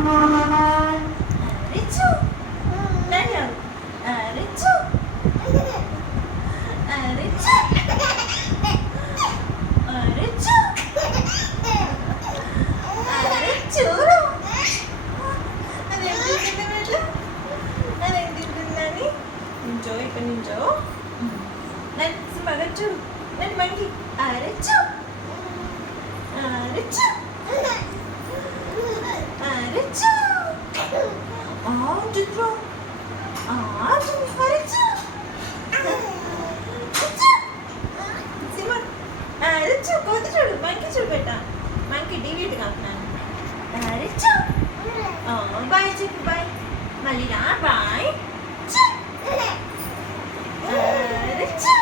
అరిచు నన్ను అరిచు అరిచు అరిచు అరిచూరు అదేం తింటుంది వీళ్ళు అదేం తింటుందని నించో ఇక్కడ నించో నన్ను బాగా చూడు నన్ను మంకి అరిచు అరిచు అరిచు చుట్టూ అరిచు అరిచు కోత చూడు మంకి చూడు పెట్ట మంకి టీవీ కాకున్నాను అరిచు బాయ్ చెప్పు బాయ్ మళ్ళీ రా బాయ్ అరిచు